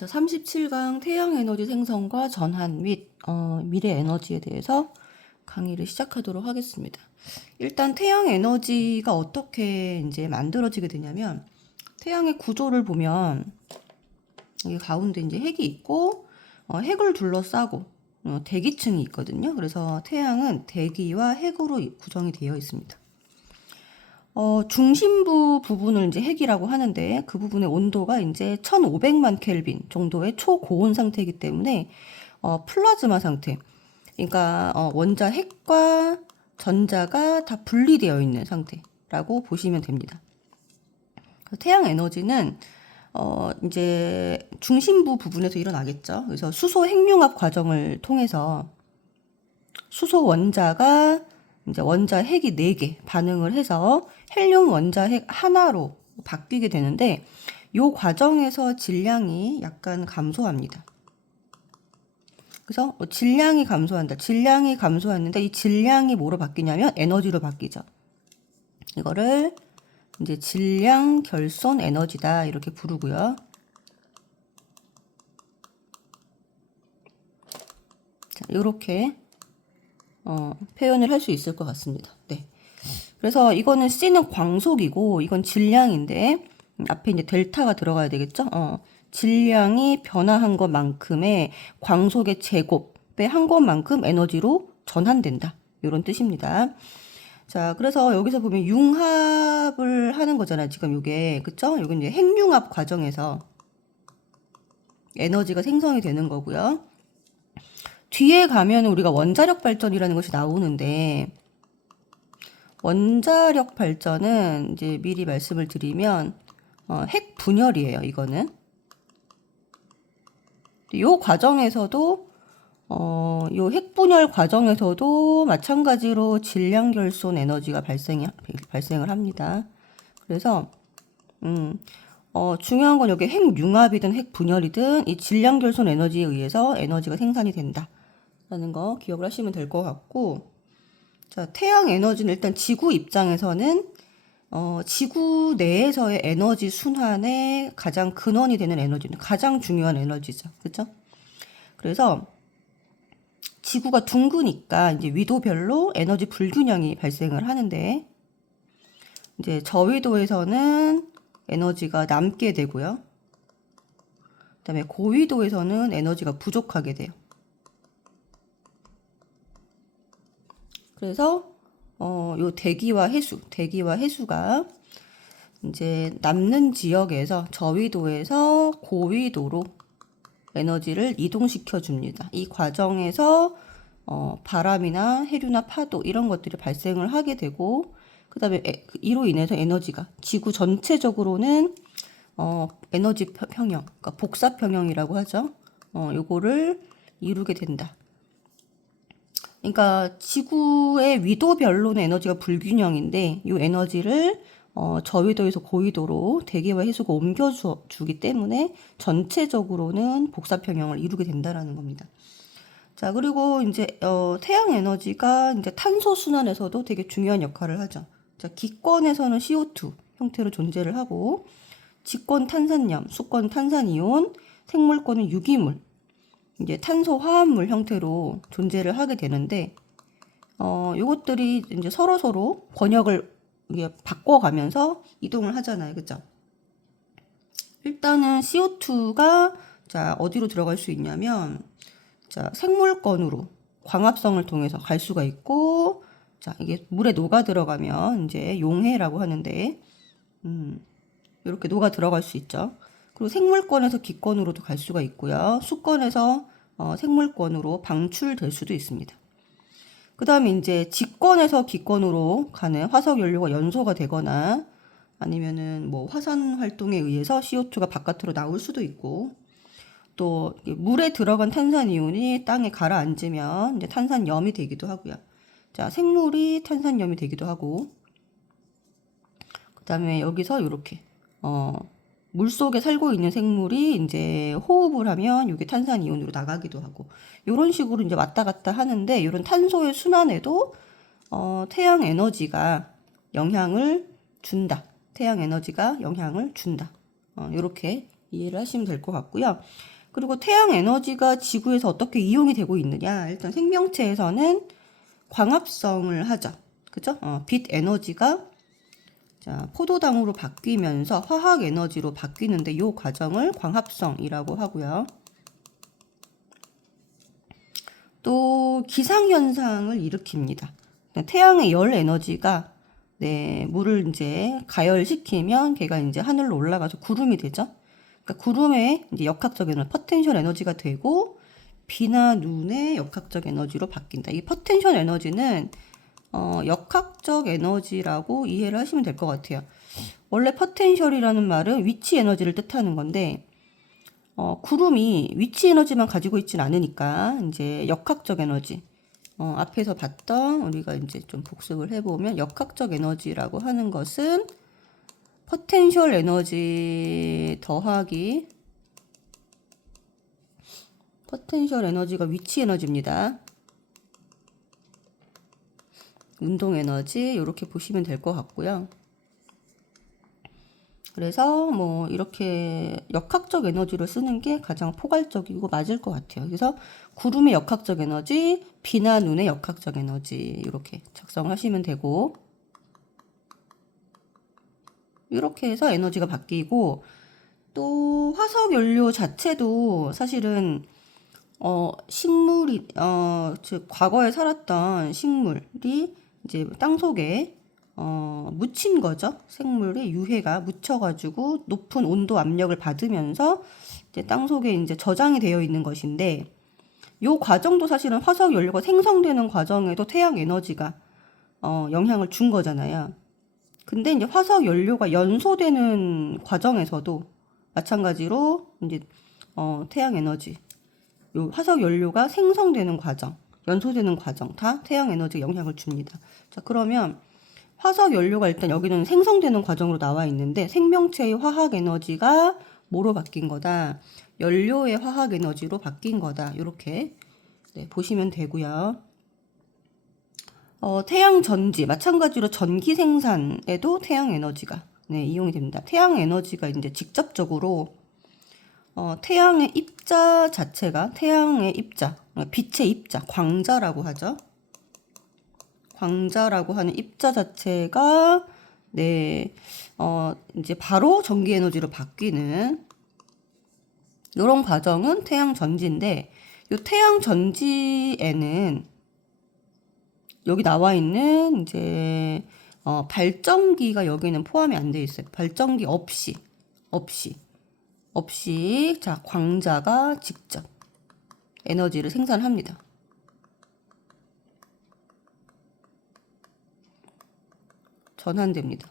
자, 37강 태양 에너지 생성과 전환 및 미래 에너지에 대해서 강의를 시작하도록 하겠습니다. 일단 태양 에너지가 어떻게 이제 만들어지게 되냐면 태양의 구조를 보면 여기 가운데 이제 핵이 있고 핵을 둘러싸고 대기층이 있거든요. 그래서 태양은 대기와 핵으로 구성이 되어 있습니다. 중심부 부분을 이제 핵이라고 하는데 그 부분의 온도가 이제 1500만 켈빈 정도의 초고온 상태이기 때문에 플라즈마 상태. 그러니까 원자 핵과 전자가 다 분리되어 있는 상태라고 보시면 됩니다. 태양 에너지는 이제 중심부 부분에서 일어나겠죠. 그래서 수소 핵융합 과정을 통해서 수소 원자가 이제 원자 핵이 4개 반응을 해서 헬륨 원자 핵 하나로 바뀌게 되는데 이 과정에서 질량이 약간 감소합니다. 그래서 질량이 감소한다. 질량이 감소했는데 이 질량이 뭐로 바뀌냐면 에너지로 바뀌죠. 이거를 이제 질량 결손 에너지다 이렇게 부르고요. 자, 이렇게 표현을 할 수 있을 것 같습니다. 네. 그래서 이거는 C는 광속이고 이건 질량인데 앞에 이제 델타가 들어가야 되겠죠? 질량이 변화한 것만큼의 광속의 제곱에 한 것만큼 에너지로 전환된다. 이런 뜻입니다. 자, 그래서 여기서 보면 융합을 하는 거잖아요. 지금 이게 그쵸? 이건 이제 핵융합 과정에서 에너지가 생성이 되는 거고요. 뒤에 가면 우리가 원자력 발전이라는 것이 나오는데 원자력 발전은 이제 미리 말씀을 드리면 핵 분열이에요. 이거는 이 과정에서도 이 핵 분열 과정에서도 마찬가지로 질량 결손 에너지가 발생을 합니다. 그래서 중요한 건 여기 핵 융합이든 핵 분열이든 이 질량 결손 에너지에 의해서 에너지가 생산이 된다라는 거 기억을 하시면 될 것 같고, 자, 태양 에너지는 일단 지구 입장에서는 지구 내에서의 에너지 순환의 가장 근원이 되는 에너지는 가장 중요한 에너지죠. 그렇죠? 그래서 지구가 둥그니까 이제 위도별로 에너지 불균형이 발생을 하는데 이제 저위도에서는 에너지가 남게 되고요. 그다음에 고위도에서는 에너지가 부족하게 돼요. 그래서 요 대기와 해수가 이제 남는 지역에서 저위도에서 고위도로 에너지를 이동시켜 줍니다. 이 과정에서 바람이나 해류나 파도 이런 것들이 발생을 하게 되고 그다음에 이로 인해서 에너지가 지구 전체적으로는 에너지 평형, 그러니까 복사 평형이라고 하죠. 요거를 이루게 된다. 그러니까 지구의 위도별로는 에너지가 불균형인데 이 에너지를 저위도에서 고위도로 대기와 해수가 옮겨주기 때문에 전체적으로는 복사평형을 이루게 된다라는 겁니다. 자, 그리고 이제 태양 에너지가 이제 탄소 순환에서도 되게 중요한 역할을 하죠. 자, 기권에서는 CO2 형태로 존재를 하고 직권 탄산염, 수권 탄산이온, 생물권은 유기물, 이제 탄소 화합물 형태로 존재를 하게 되는데 요것들이 이제 서로 권역을 이게 바꿔가면서 이동을 하잖아요. 그죠? 일단은 CO2가 자, 어디로 들어갈 수 있냐면 자, 생물권으로 광합성을 통해서 갈 수가 있고 자, 이게 물에 녹아 들어가면 이제 용해라고 하는데 이렇게 녹아 들어갈 수 있죠. 그리고 생물권에서 기권으로도 갈 수가 있고요. 수권에서 생물권으로 방출될 수도 있습니다. 그 다음에 이제 직권에서 기권으로 가는 화석 연료가 연소가 되거나 아니면은 뭐 화산 활동에 의해서 CO2가 바깥으로 나올 수도 있고 또 물에 들어간 탄산이온이 땅에 가라앉으면 이제 탄산염이 되기도 하고요. 자, 생물이 탄산염이 되기도 하고 그 다음에 여기서 이렇게 물 속에 살고 있는 생물이 이제 호흡을 하면 이게 탄산이온으로 나가기도 하고 이런 식으로 이제 왔다 갔다 하는데 이런 탄소의 순환에도 태양 에너지가 영향을 준다. 태양 에너지가 영향을 준다. 이렇게 이해를 하시면 될 것 같고요. 그리고 태양 에너지가 지구에서 어떻게 이용이 되고 있느냐. 일단 생명체에서는 광합성을 하죠. 그죠? 빛 에너지가 자, 포도당으로 바뀌면서 화학 에너지로 바뀌는데 이 과정을 광합성이라고 하고요. 또 기상현상을 일으킵니다. 태양의 열 에너지가 네, 물을 이제 가열시키면 걔가 이제 하늘로 올라가서 구름이 되죠. 그러니까 구름의 이제 역학적 에너지, 포텐셜 에너지가 되고 비나 눈의 역학적 에너지로 바뀐다. 이 포텐셜 에너지는 역학적 에너지라고 이해를 하시면 될 것 같아요. 원래 포텐셜이라는 말은 위치 에너지를 뜻하는 건데 구름이 위치 에너지만 가지고 있진 않으니까 이제 역학적 에너지. 앞에서 봤던 우리가 이제 좀 복습을 해보면 역학적 에너지라고 하는 것은 포텐셜 에너지 더하기 포텐셜 에너지가 위치 에너지입니다. 운동 에너지 이렇게 보시면 될 것 같고요. 그래서 뭐 이렇게 역학적 에너지를 쓰는 게 가장 포괄적이고 맞을 것 같아요. 그래서 구름의 역학적 에너지, 비나 눈의 역학적 에너지 이렇게 작성을 하시면 되고 이렇게 해서 에너지가 바뀌고 또 화석 연료 자체도 사실은 식물이 즉 과거에 살았던 식물이 이제 땅 속에 묻힌 거죠. 생물의 유해가 묻혀가지고 높은 온도 압력을 받으면서 이제 땅 속에 이제 저장이 되어 있는 것인데, 요 과정도 사실은 화석 연료가 생성되는 과정에도 태양 에너지가 영향을 준 거잖아요. 근데 이제 화석 연료가 연소되는 과정에서도 마찬가지로 이제 태양 에너지, 요 화석 연료가 생성되는 과정, 연소되는 과정 다 태양 에너지에 영향을 줍니다. 자, 그러면 화석 연료가 일단 여기는 생성되는 과정으로 나와 있는데 생명체의 화학 에너지가 뭐로 바뀐 거다? 연료의 화학 에너지로 바뀐 거다. 이렇게 네, 보시면 되고요. 태양 전지 마찬가지로 전기 생산에도 태양 에너지가 네, 이용이 됩니다. 태양 에너지가 이제 직접적으로 태양의 입자 자체가 태양의 입자, 빛의 입자, 광자라고 하죠. 광자라고 하는 입자 자체가 네, 이제 바로 전기 에너지로 바뀌는 이런 과정은 태양 전지인데, 이 태양 전지에는 여기 나와 있는 이제 발전기가 여기는 포함이 안 돼 있어요. 발전기 없이 자, 광자가 직접 에너지를 생산합니다. 전환됩니다.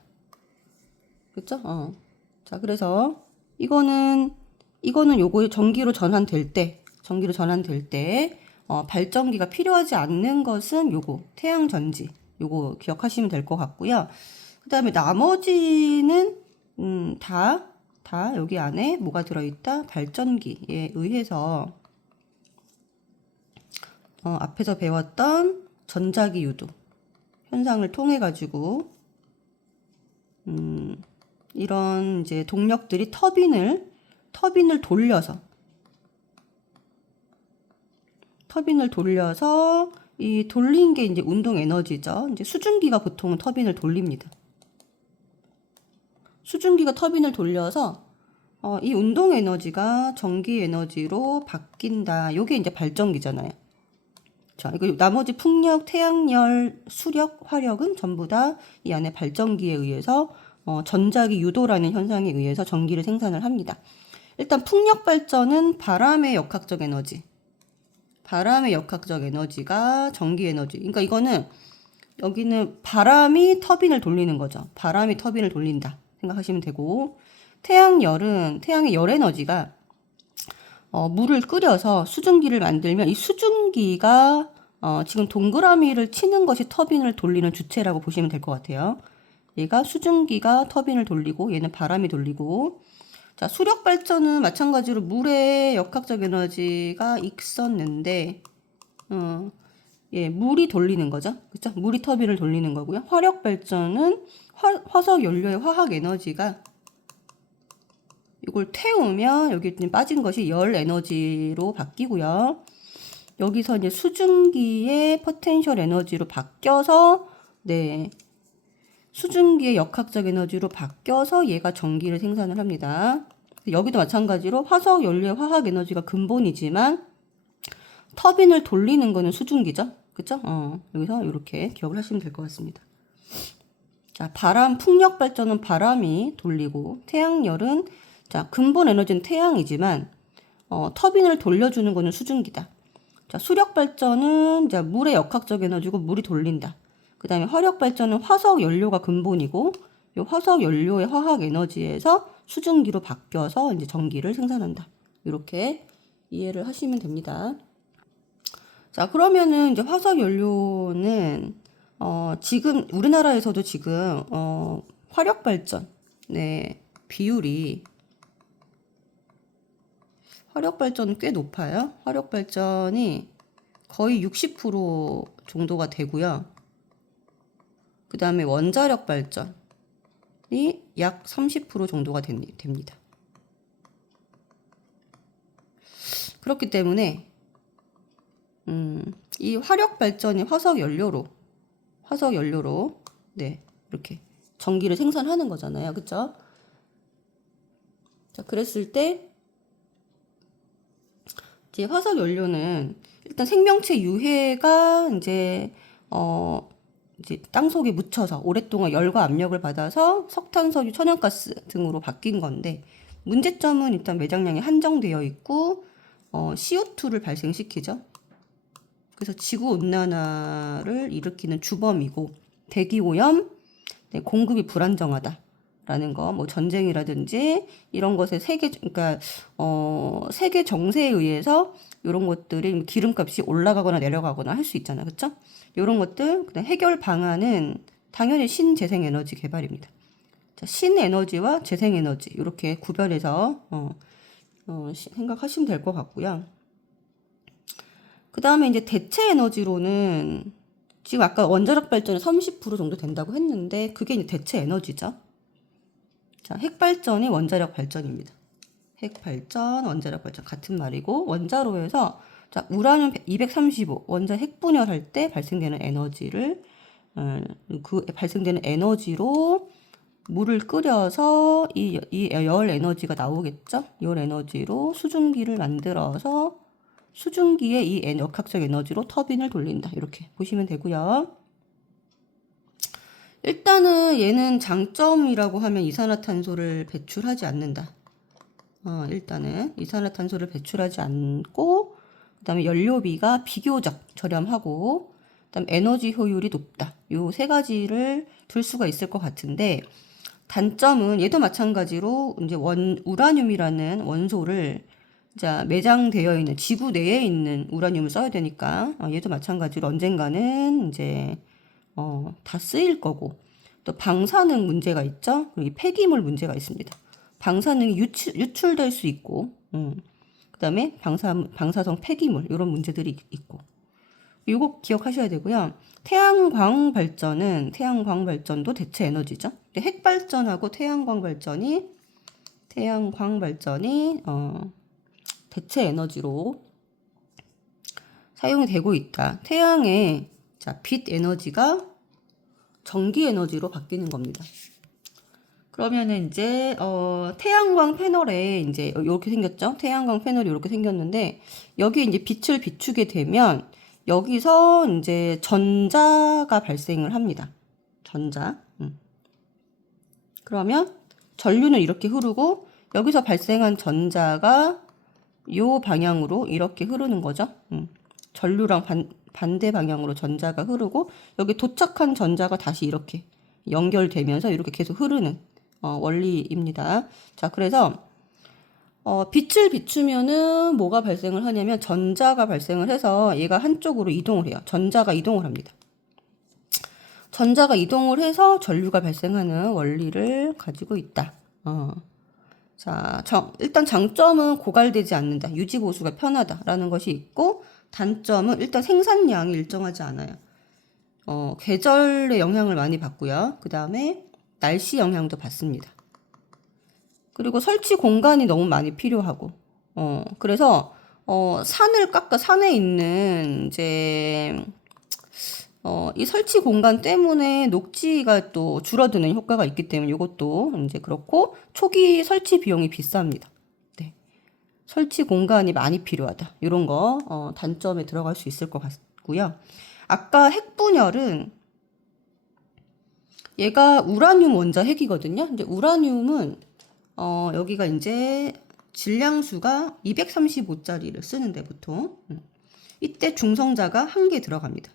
그렇죠? 자, 그래서 이거는 요거 전기로 전환될 때 발전기가 필요하지 않는 것은 요거 태양 전지 요거 기억하시면 될 것 같고요. 그다음에 나머지는 다 여기 안에 뭐가 들어있다? 발전기에 의해서 앞에서 배웠던 전자기 유도 현상을 통해 가지고 이런 이제 동력들이 터빈을 돌려서 이 돌린 게 이제 운동 에너지죠. 이제 수증기가 보통은 터빈을 돌립니다. 수증기가 터빈을 돌려서 이 운동 에너지가 전기 에너지로 바뀐다. 요게 이제 발전기잖아요. 자, 이거 나머지 풍력, 태양열, 수력, 화력은 전부 다 이 안에 발전기에 의해서 전자기 유도라는 현상에 의해서 전기를 생산을 합니다. 일단 풍력 발전은 바람의 역학적 에너지가 전기 에너지. 그러니까 이거는 여기는 바람이 터빈을 돌리는 거죠. 바람이 터빈을 돌린다 생각하시면 되고, 태양열은 태양의 열 에너지가 물을 끓여서 수증기를 만들면 이 수증기가 지금 동그라미를 치는 것이 터빈을 돌리는 주체라고 보시면 될 것 같아요. 얘가 수증기가 터빈을 돌리고 얘는 바람이 돌리고, 자, 수력 발전은 마찬가지로 물의 역학적 에너지가 있었는데 예, 물이 돌리는 거죠. 그렇죠? 물이 터빈을 돌리는 거고요. 화력 발전은 화석 연료의 화학 에너지가 이걸 태우면 여기 빠진 것이 열 에너지로 바뀌고요. 여기서 이제 수증기의 포텐셜 에너지로 바뀌어서 네. 수증기의 역학적 에너지로 바뀌어서 얘가 전기를 생산을 합니다. 여기도 마찬가지로 화석 연료의 화학 에너지가 근본이지만 터빈을 돌리는 거는 수증기죠. 그쵸? 여기서 이렇게 기억을 하시면 될 것 같습니다. 자, 바람, 풍력 발전은 바람이 돌리고, 태양열은, 자, 근본 에너지는 태양이지만, 터빈을 돌려주는 거는 수증기다. 자, 수력 발전은, 자, 물의 역학적 에너지고 물이 돌린다. 그 다음에 화력 발전은 화석 연료가 근본이고, 이 화석 연료의 화학 에너지에서 수증기로 바뀌어서 이제 전기를 생산한다. 이렇게 이해를 하시면 됩니다. 자, 그러면은 이제 화석 연료는 지금 우리나라에서도 지금 화력 발전 네, 비율이 화력 발전은 꽤 높아요. 화력 발전이 거의 60% 정도가 되고요. 그 다음에 원자력 발전이 약 30% 정도가 됩니다. 그렇기 때문에 이 화력 발전이 화석 연료로 네, 이렇게 전기를 생산하는 거잖아요. 그쵸? 자, 그랬을 때 이제 화석 연료는 일단 생명체 유해가 이제 땅 속에 묻혀서 오랫동안 열과 압력을 받아서 석탄석유, 천연가스 등으로 바뀐 건데 문제점은 일단 매장량이 한정되어 있고 CO2를 발생시키죠. 그래서 지구온난화를 일으키는 주범이고 대기오염, 네, 공급이 불안정하다라는 거, 뭐 전쟁이라든지 이런 것에 그러니까 세계 정세에 의해서 이런 것들이 기름값이 올라가거나 내려가거나 할 수 있잖아, 그렇죠? 이런 것들 그다음 해결 방안은 당연히 신재생에너지 개발입니다. 자, 신에너지와 재생에너지 이렇게 구별해서 생각하시면 될 것 같고요. 그 다음에 이제 대체 에너지로는 지금 아까 원자력 발전이 30% 정도 된다고 했는데 그게 이제 대체 에너지죠. 자, 핵발전이 원자력 발전입니다. 핵발전, 원자력 발전 같은 말이고 원자로에서 자, 우라늄 235 원자 핵분열할 때 발생되는 에너지를 그 발생되는 에너지로 물을 끓여서 이 열 에너지가 나오겠죠. 열 에너지로 수증기를 만들어서 수증기의 이 역학적 에너지로 터빈을 돌린다. 이렇게 보시면 되고요. 일단은 얘는 장점이라고 하면 이산화탄소를 배출하지 않는다. 일단은 이산화탄소를 배출하지 않고 그 다음에 연료비가 비교적 저렴하고 그 다음에 에너지 효율이 높다. 요 세 가지를 들 수가 있을 것 같은데 단점은 얘도 마찬가지로 이제 우라늄이라는 원소를 자, 매장되어 있는 지구 내에 있는 우라늄을 써야 되니까 얘도 마찬가지로 언젠가는 이제 다 쓰일 거고 또 방사능 문제가 있죠. 그리고 폐기물 문제가 있습니다. 방사능이 유출될 수 있고 그다음에 방사성 폐기물 이런 문제들이 있고 이거 기억하셔야 되고요. 태양광 발전도 대체 에너지죠. 핵 발전하고 태양광 발전이 대체 에너지로 사용이 되고 있다. 태양의 자, 빛 에너지가 전기 에너지로 바뀌는 겁니다. 그러면은 이제 태양광 패널에 이제 이렇게 생겼죠. 태양광 패널이 이렇게 생겼는데 여기 이제 빛을 비추게 되면 여기서 이제 전자가 발생을 합니다. 전자. 그러면 전류는 이렇게 흐르고 여기서 발생한 전자가 요 방향으로 이렇게 흐르는 거죠. 전류랑 반대 방향으로 전자가 흐르고 여기 도착한 전자가 다시 이렇게 연결되면서 이렇게 계속 흐르는 원리입니다. 자, 그래서 빛을 비추면은 뭐가 발생을 하냐면 전자가 발생을 해서 얘가 한쪽으로 이동을 해요. 전자가 이동을 합니다. 전자가 이동을 해서 전류가 발생하는 원리를 가지고 있다. 자, 일단 장점은 고갈되지 않는다. 유지보수가 편하다라는 것이 있고 단점은 일단 생산량이 일정하지 않아요. 계절의 영향을 많이 받고요. 그 다음에 날씨 영향도 받습니다. 그리고 설치 공간이 너무 많이 필요하고, 그래서, 산을 깎아, 산에 있는, 이제, 이 설치 공간 때문에 녹지가 또 줄어드는 효과가 있기 때문에 이것도 이제 그렇고, 초기 설치 비용이 비쌉니다. 네. 설치 공간이 많이 필요하다. 이런 거, 단점에 들어갈 수 있을 것 같고요. 아까 핵분열은, 얘가 우라늄 원자 핵이거든요. 근데 우라늄은 여기가 이제 질량수가 235짜리를 쓰는데 보통 이때 중성자가 1개 들어갑니다.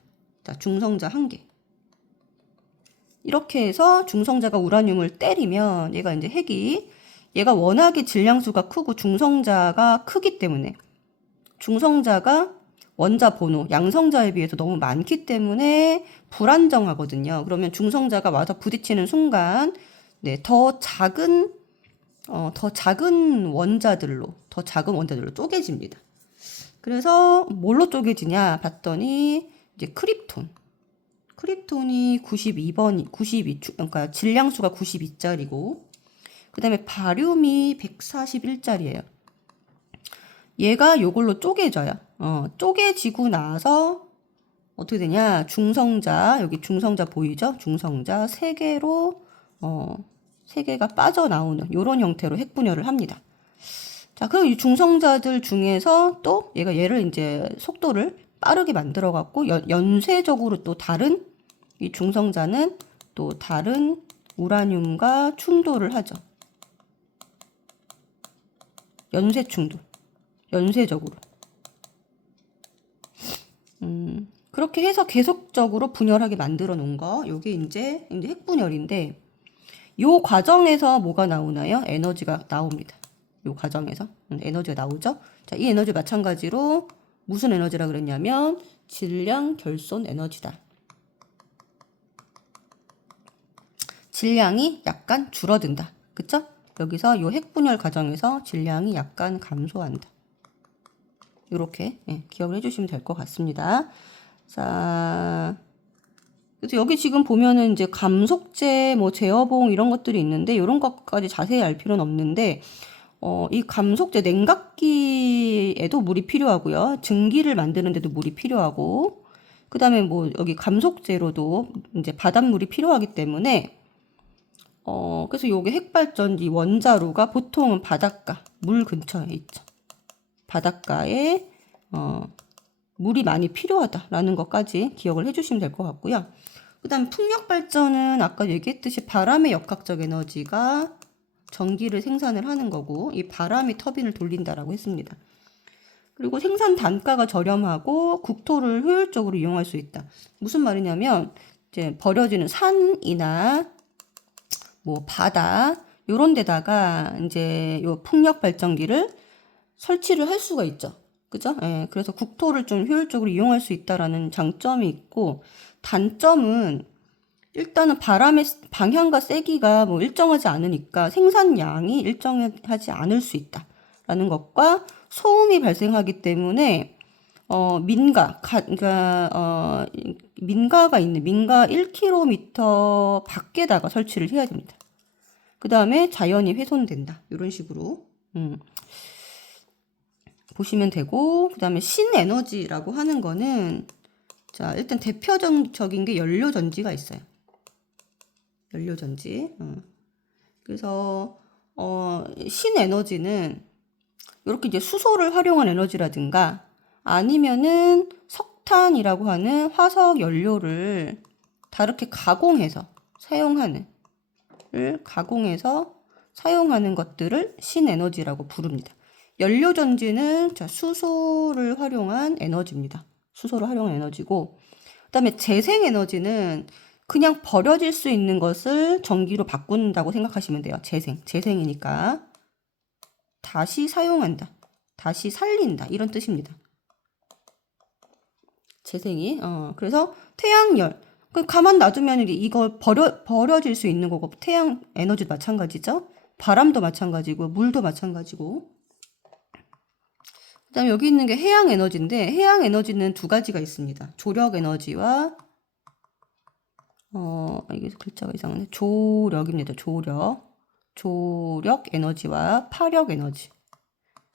자, 중성자 1개. 이렇게 해서 중성자가 우라늄을 때리면 얘가 이제 핵이 얘가 워낙에 질량수가 크고 중성자가 크기 때문에 중성자가 원자 번호, 양성자에 비해서 너무 많기 때문에 불안정하거든요. 그러면 중성자가 와서 부딪히는 순간 네, 더 작은 더 작은 원자들로 쪼개집니다. 그래서 뭘로 쪼개지냐 봤더니 이제 크립톤이 92, 그러니까 질량수가 92짜리고 그다음에 바륨이 141짜리예요. 얘가 요걸로 쪼개져요. 쪼개지고 나서 어떻게 되냐? 중성자, 여기 중성자 보이죠? 중성자 3개로 3개가 빠져나오는 이런 형태로 핵분열을 합니다. 자, 그럼 이 중성자들 중에서 또 얘를 이제 속도를 빠르게 만들어 갖고 연쇄적으로 또 다른 이 중성자는 또 다른 우라늄과 충돌을 하죠. 연쇄 충돌. 연쇄적으로. 그렇게 해서 계속적으로 분열하게 만들어 놓은 거. 요게 이제 핵분열인데 요 과정에서 뭐가 나오나요? 에너지가 나옵니다. 요 과정에서 에너지가 나오죠. 자, 이 에너지 마찬가지로 무슨 에너지라 그랬냐면 질량 결손 에너지다. 질량이 약간 줄어든다. 그쵸? 여기서 요 핵분열 과정에서 질량이 약간 감소한다. 이렇게 기억을 해주시면 될 것 같습니다. 자, 그래서 여기 지금 보면은 이제 감속제, 뭐 제어봉 이런 것들이 있는데 이런 것까지 자세히 알 필요는 없는데 이 감속제 냉각기에도 물이 필요하고요. 증기를 만드는데도 물이 필요하고 그다음에 뭐 여기 감속제로도 이제 바닷물이 필요하기 때문에 그래서 요게 핵발전지 원자로가 보통은 바닷가 물 근처에 있죠. 바닷가에 물이 많이 필요하다라는 것까지 기억을 해주시면 될 것 같고요. 그 다음 풍력 발전은 아까 얘기했듯이 바람의 역학적 에너지가 전기를 생산을 하는 거고 이 바람이 터빈을 돌린다라고 했습니다. 그리고 생산 단가가 저렴하고 국토를 효율적으로 이용할 수 있다. 무슨 말이냐면 이제 버려지는 산이나 뭐 바다 요런 데다가 이제 요 풍력 발전기를 설치를 할 수가 있죠. 그죠? 예, 그래서 국토를 좀 효율적으로 이용할 수 있다라는 장점이 있고 단점은 일단은 바람의 방향과 세기가 뭐 일정하지 않으니까 생산량이 일정하지 않을 수 있다라는 것과 소음이 발생하기 때문에 그러니까 민가가 있는 민가 1km 밖에다가 설치를 해야 됩니다. 그 다음에 자연이 훼손된다. 이런 식으로 보시면 되고 그 다음에 신에너지라고 하는 거는 자 일단 대표적인 게 연료전지가 있어요. 연료전지. 그래서 신에너지는 이렇게 이제 수소를 활용한 에너지라든가 아니면은 석탄이라고 하는 화석 연료를 다르게 가공해서 사용하는 것들을 신에너지라고 부릅니다. 연료전지는 자, 수소를 활용한 에너지입니다. 수소를 활용한 에너지고 그다음에 재생에너지는 그냥 버려질 수 있는 것을 전기로 바꾼다고 생각하시면 돼요. 재생이니까 다시 사용한다. 다시 살린다. 이런 뜻입니다. 재생이. 그래서 태양열. 가만 놔두면 이거 버려질 수 있는 거고 태양 에너지도 마찬가지죠. 바람도 마찬가지고 물도 마찬가지고. 그다음에 여기 있는 게 해양 에너지인데 해양 에너지는 두 가지가 있습니다. 조력 에너지와 이게 글자가 이상하네. 조력입니다. 조력. 조력 에너지와 파력 에너지.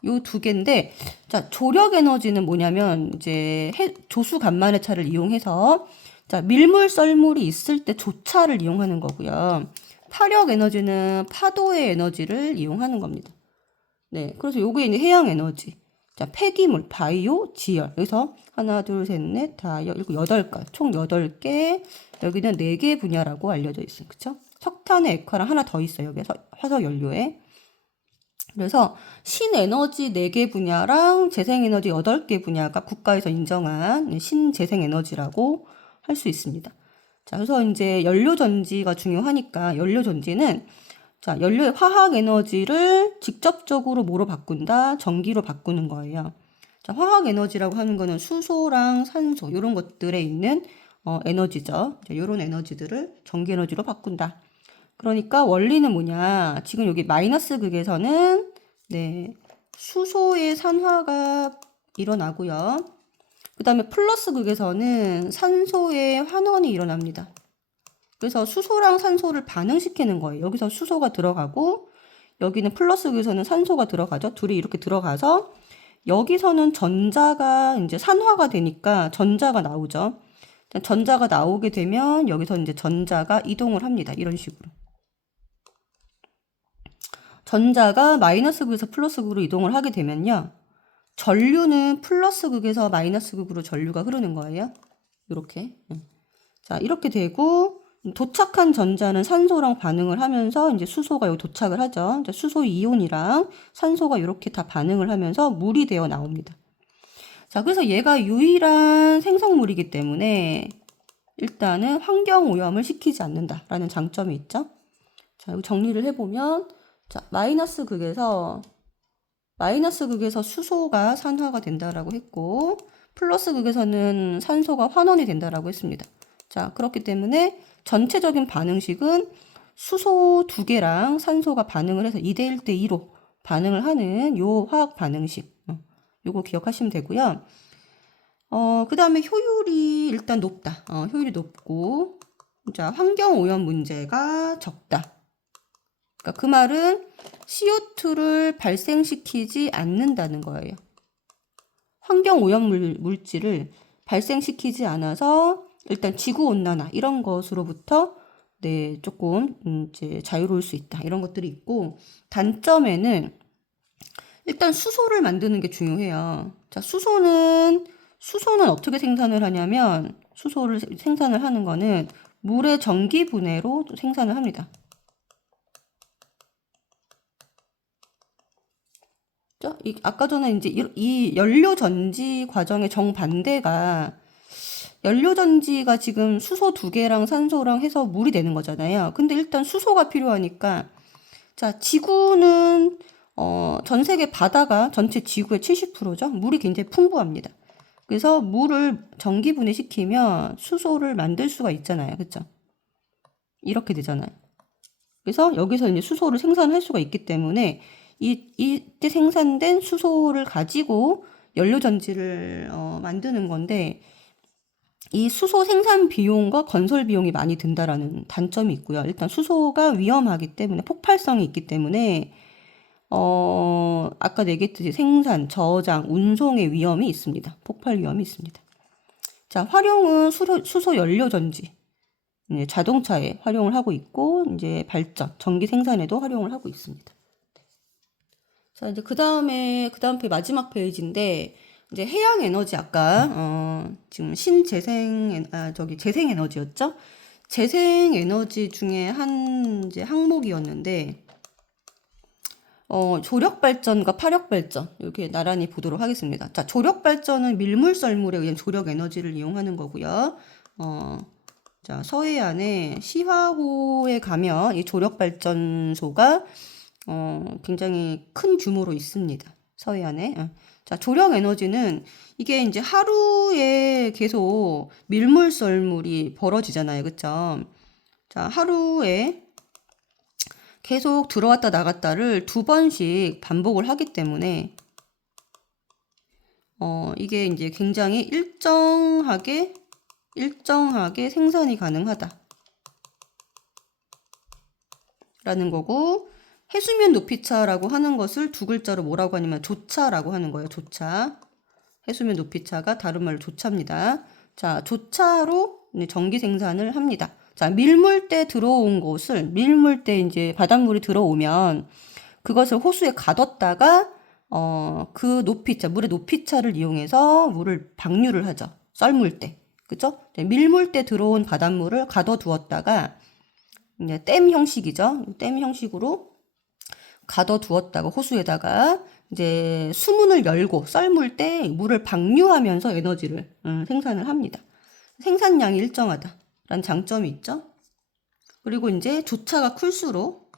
요 두 개인데, 자, 조력 에너지는 뭐냐면, 이제, 조수 간만의 차를 이용해서, 자, 밀물, 썰물이 있을 때 조차를 이용하는 거고요. 파력 에너지는 파도의 에너지를 이용하는 겁니다. 네, 그래서 요게 이제 해양 에너지. 자, 폐기물, 바이오, 지열. 여기서 하나, 둘, 셋, 넷, 다, 일곱, 여덟 개. 총 8개. 여기는 4개 분야라고 알려져 있어요. 그쵸? 석탄의 액화랑 하나 더 있어요. 여기 화석 연료에. 그래서 신에너지 4개 분야랑 재생에너지 8개 분야가 국가에서 인정한 신재생에너지라고 할 수 있습니다. 자, 그래서 이제 연료전지가 중요하니까 연료전지는 자, 연료의 화학 에너지를 직접적으로 뭐로 바꾼다? 전기로 바꾸는 거예요. 자, 화학 에너지라고 하는 거는 수소랑 산소 이런 것들에 있는 에너지죠. 이런 에너지들을 전기 에너지로 바꾼다. 그러니까 원리는 뭐냐? 지금 여기 마이너스 극에서는 네, 수소의 산화가 일어나고요. 그 다음에 플러스 극에서는 산소의 환원이 일어납니다. 그래서 수소랑 산소를 반응시키는 거예요. 여기서 수소가 들어가고 여기는 플러스 극에서는 산소가 들어가죠. 둘이 이렇게 들어가서 여기서는 전자가 이제 산화가 되니까 전자가 나오죠. 전자가 나오게 되면 여기서 이제 전자가 이동을 합니다. 이런 식으로. 전자가 마이너스 극에서 플러스 극으로 이동을 하게 되면요. 전류는 플러스 극에서 마이너스 극으로 전류가 흐르는 거예요. 이렇게. 자, 이렇게 되고 도착한 전자는 산소랑 반응을 하면서 이제 수소가 여기 도착을 하죠. 이제 수소 이온이랑 산소가 이렇게 다 반응을 하면서 물이 되어 나옵니다. 자, 그래서 얘가 유일한 생성물이기 때문에 일단은 환경 오염을 시키지 않는다라는 장점이 있죠. 자, 이거 정리를 해보면 자, 마이너스 극에서 수소가 산화가 된다라고 했고 플러스 극에서는 산소가 환원이 된다라고 했습니다. 자, 그렇기 때문에 전체적인 반응식은 수소 2개랑 산소가 반응을 해서 2대 1대 2로 반응을 하는 요 화학 반응식. 요거 기억하시면 되고요. 그 다음에 효율이 일단 높다. 효율이 높고 자, 환경 오염 문제가 적다. 그러니까 그 말은 CO2를 발생시키지 않는다는 거예요. 환경 오염 물질을 발생시키지 않아서 일단 지구 온난화 이런 것으로부터 네, 조금 이제 자유로울 수 있다. 이런 것들이 있고 단점에는 일단 수소를 만드는 게 중요해요. 자, 수소는 어떻게 생산을 하냐면 수소를 생산을 하는 거는 물의 전기 분해로 생산을 합니다. 아까 전에 이제 이 연료 전지 과정의 정반대가 연료 전지가 지금 수소 2개랑 산소랑 해서 물이 되는 거잖아요. 근데 일단 수소가 필요하니까 자, 지구는 전 세계 바다가 전체 지구의 70%죠. 물이 굉장히 풍부합니다. 그래서 물을 전기 분해시키면 수소를 만들 수가 있잖아요. 그렇죠? 이렇게 되잖아요. 그래서 여기서 이제 수소를 생산할 수가 있기 때문에 이때 생산된 수소를 가지고 연료전지를 만드는 건데 이 수소 생산 비용과 건설 비용이 많이 든다라는 단점이 있고요. 일단 수소가 위험하기 때문에 폭발성이 있기 때문에 아까 얘기했듯이 생산, 저장, 운송의 위험이 있습니다. 폭발 위험이 있습니다. 자, 활용은 수소 연료전지. 자동차에 활용을 하고 있고 이제 발전, 전기 생산에도 활용을 하고 있습니다. 자, 이제 그 다음 페이지 마지막 페이지인데 이제 해양 에너지 아까 지금 재생 에너지였죠? 재생 에너지 중에 한 이제 항목이었는데 조력 발전과 파력 발전 이렇게 나란히 보도록 하겠습니다. 자, 조력 발전은 밀물 썰물에 의한 조력 에너지를 이용하는 거고요. 자, 서해안에 시화호에 가면 이 조력 발전소가 굉장히 큰 규모로 있습니다. 서해안에. 자, 조력 에너지는 이게 이제 하루에 계속 밀물 썰물이 벌어지잖아요. 그쵸? 자, 하루에 계속 들어왔다 나갔다를 2번씩 반복을 하기 때문에 이게 이제 굉장히 일정하게 생산이 가능하다. 라는 거고 해수면 높이차라고 하는 것을 두 글자로 뭐라고 하냐면 조차라고 하는 거예요. 조차. 해수면 높이차가 다른 말로 조차입니다. 자, 조차로 전기 생산을 합니다. 자, 밀물때 들어온 것을 밀물때 이제 바닷물이 들어오면 그것을 호수에 가뒀다가 그 높이차, 물의 높이차를 이용해서 물을 방류를 하죠. 썰물 때. 그죠? 밀물 때 들어온 바닷물을 가둬두었다가 이제 댐 형식이죠. 댐 형식으로 가둬두었다가 호수에다가 이제 수문을 열고 썰물 때 물을 방류하면서 에너지를 생산을 합니다. 생산량이 일정하다라는 장점이 있죠. 그리고 이제 조차가 클수록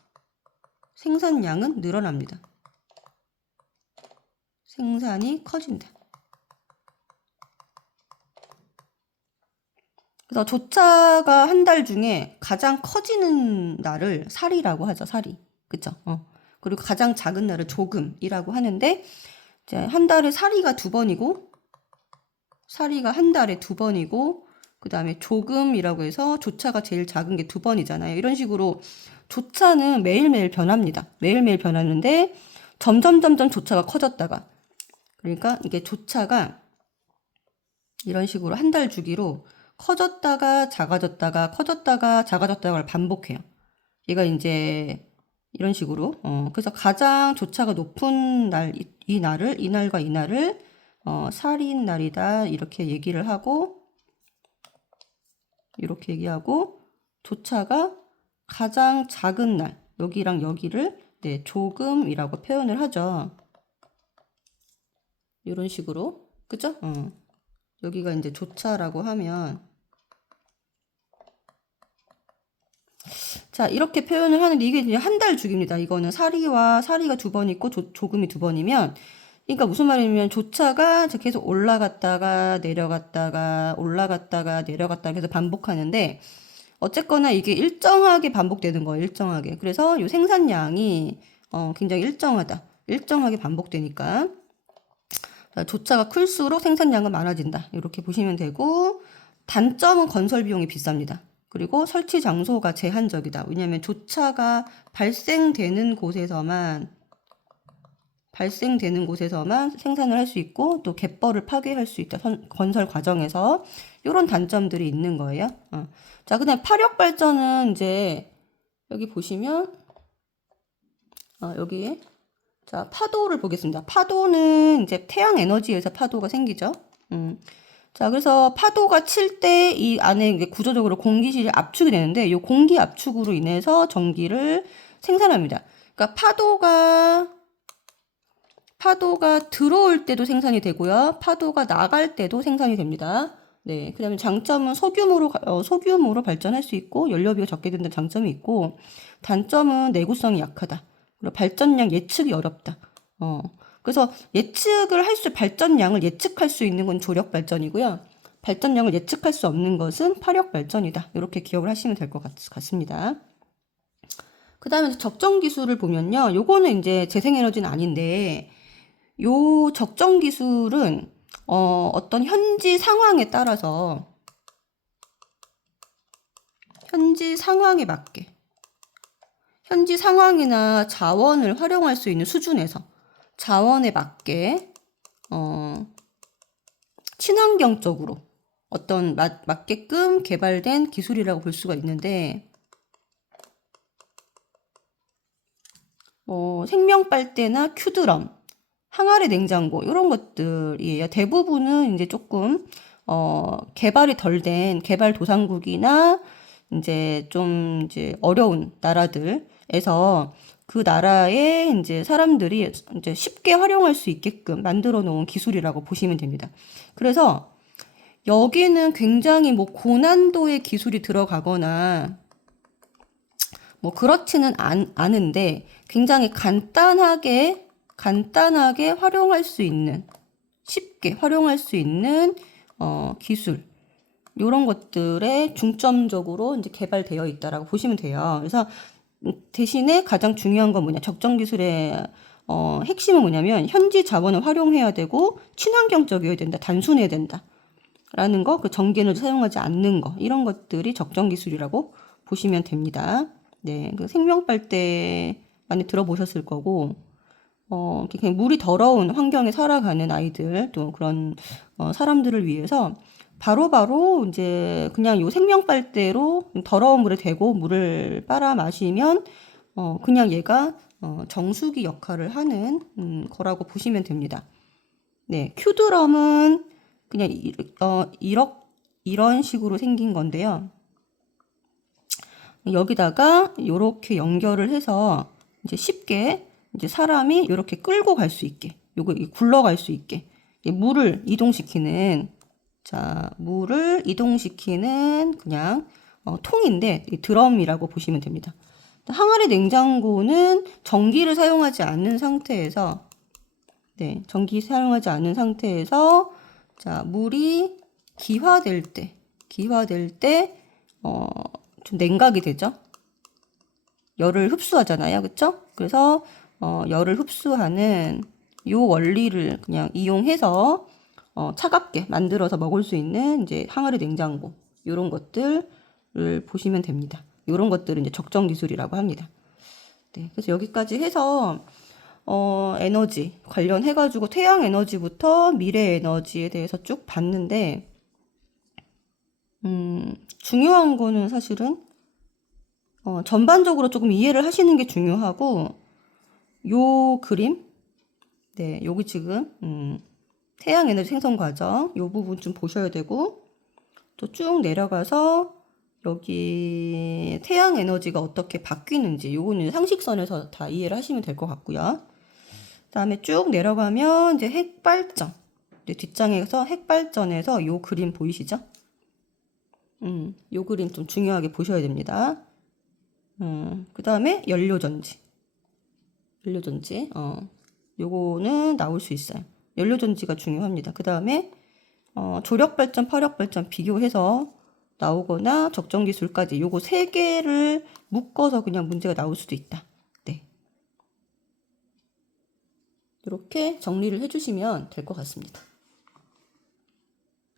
생산량은 늘어납니다. 생산이 커진다. 그래서 조차가 한 달 중에 가장 커지는 날을 살이라고 하죠. 살이. 그쵸? 그리고 가장 작은 날을 조금이라고 하는데 이제 한 달에 살이가 2번이고 살이가 한 달에 2번이고 그 다음에 조금이라고 해서 조차가 제일 작은 게 2번이잖아요. 이런 식으로 조차는 매일매일 변합니다. 매일매일 변하는데 점점 조차가 커졌다가 그러니까 이게 조차가 이런 식으로 한 달 주기로 커졌다가 작아졌다가 커졌다가 작아졌다가를 반복해요. 얘가 이제 이런 식으로 그래서 가장 조차가 높은 날 이날과 이날을 살인 날이다 이렇게 얘기를 하고 이렇게 얘기하고 조차가 가장 작은 날 여기랑 여기를 네, 조금이라고 표현을 하죠. 이런 식으로 그죠? 여기가 이제 조차라고 하면 자 이렇게 표현을 하는데 이게 이제 한 달 주기입니다. 이거는 살이가 2번 있고 조금이 2번이면 그러니까 무슨 말이냐면 조차가 계속 올라갔다가 내려갔다가 올라갔다가 내려갔다가 계속 반복하는데 어쨌거나 이게 일정하게 반복되는 거예요. 일정하게. 그래서 이 생산량이 굉장히 일정하게 반복되니까 조차가 클수록 생산량은 많아진다. 이렇게 보시면 되고 단점은 건설 비용이 비쌉니다. 그리고 설치 장소가 제한적이다. 왜냐하면 조차가 발생되는 곳에서만 생산을 할 수 있고 또 갯벌을 파괴할 수 있다. 건설 과정에서 이런 단점들이 있는 거예요. 자, 그다음 파력 발전은 이제 여기 보시면 여기 자 파도를 보겠습니다. 파도는 이제 태양 에너지에서 파도가 생기죠. 자, 그래서 파도가 칠 때 이 안에 이제 구조적으로 공기실이 압축이 되는데 이 공기 압축으로 인해서 전기를 생산합니다. 그러니까 파도가 들어올 때도 생산이 되고요. 파도가 나갈 때도 생산이 됩니다. 네, 그다음에 장점은 소규모로 발전할 수 있고 연료비가 적게 든다는 장점이 있고 단점은 내구성이 약하다. 그리고 발전량 예측이 어렵다. 그래서 발전량을 예측할 수 있는 건 조력 발전이고요. 발전량을 예측할 수 없는 것은 파력 발전이다. 이렇게 기억을 하시면 될 것 같습니다. 그 다음에 적정 기술을 보면요. 요거는 이제 재생에너지는 아닌데 요 적정 기술은 어떤 현지 상황에 따라서 현지 상황에 맞게 현지 상황이나 자원을 활용할 수 있는 수준에서 자원에 맞게 친환경적으로 어떤 맞게끔 개발된 기술이라고 볼 수가 있는데 생명 빨대나 큐드럼, 항아리 냉장고 이런 것들이에요. 대부분은 이제 조금 개발이 덜 된 개발도상국이나 이제 좀 이제 어려운 나라들에서 그 나라의 이제 사람들이 이제 쉽게 활용할 수 있게끔 만들어 놓은 기술이라고 보시면 됩니다. 그래서 여기는 굉장히 뭐 고난도의 기술이 들어가거나 뭐 그렇지는 않은데 굉장히 간단하게 활용할 수 있는 쉽게 활용할 수 있는 기술 이런 것들에 중점적으로 이제 개발되어 있다라고 보시면 돼요. 그래서 대신에 가장 중요한 건 뭐냐? 적정 기술의 핵심은 뭐냐면 현지 자원을 활용해야 되고 친환경적이어야 된다, 단순해야 된다. 라는 거, 그 전기에너지 사용하지 않는 거, 이런 것들이 적정 기술이라고 보시면 됩니다. 네, 그 생명빨대 많이 들어보셨을 거고, 그냥 물이 더러운 환경에 살아가는 아이들, 또 그런 사람들을 위해서 바로바로 이제 그냥 요 생명빨대로 더러운 물에 대고 물을 빨아 마시면 그냥 얘가 정수기 역할을 하는 거라고 보시면 됩니다. 네, 큐드럼은 그냥 이런 식으로 생긴 건데요. 여기다가 이렇게 연결을 해서 이제 쉽게 이제 사람이 이렇게 끌고 갈 수 있게, 요거 굴러갈 수 있게 물을 이동시키는, 자, 물을 이동시키는 그냥 통인데 드럼이라고 보시면 됩니다. 항아리 냉장고는 전기를 사용하지 않는 상태에서, 네, 전기 사용하지 않는 상태에서, 자, 물이 기화될 때, 좀 냉각이 되죠. 열을 흡수하잖아요, 그쵸? 그래서 열을 흡수하는 요 원리를 그냥 이용해서 차갑게 만들어서 먹을 수 있는 이제 항아리 냉장고, 요런 것들을 보시면 됩니다. 요런 것들은 이제 적정 기술이라고 합니다. 네, 그래서 여기까지 해서 에너지 관련해가지고 태양 에너지부터 미래 에너지에 대해서 쭉 봤는데, 중요한 거는 사실은 전반적으로 조금 이해를 하시는 게 중요하고, 요 그림, 네, 여기 지금 태양 에너지 생성 과정 요 부분 좀 보셔야 되고, 또 쭉 내려가서 여기 태양 에너지가 어떻게 바뀌는지 요거는 상식선에서 다 이해를 하시면 될 것 같고요. 그다음에 쭉 내려가면 이제 핵발전, 이제 뒷장에서 핵발전에서 요 그림 보이시죠? 요 그림 좀 중요하게 보셔야 됩니다. 그다음에 연료전지, 요거는 나올 수 있어요. 연료전지가 중요합니다. 그다음에 조력발전, 파력발전 비교해서 나오거나 적정기술까지 요거 세 개를 묶어서 그냥 문제가 나올 수도 있다. 네, 이렇게 정리를 해주시면 될 것 같습니다.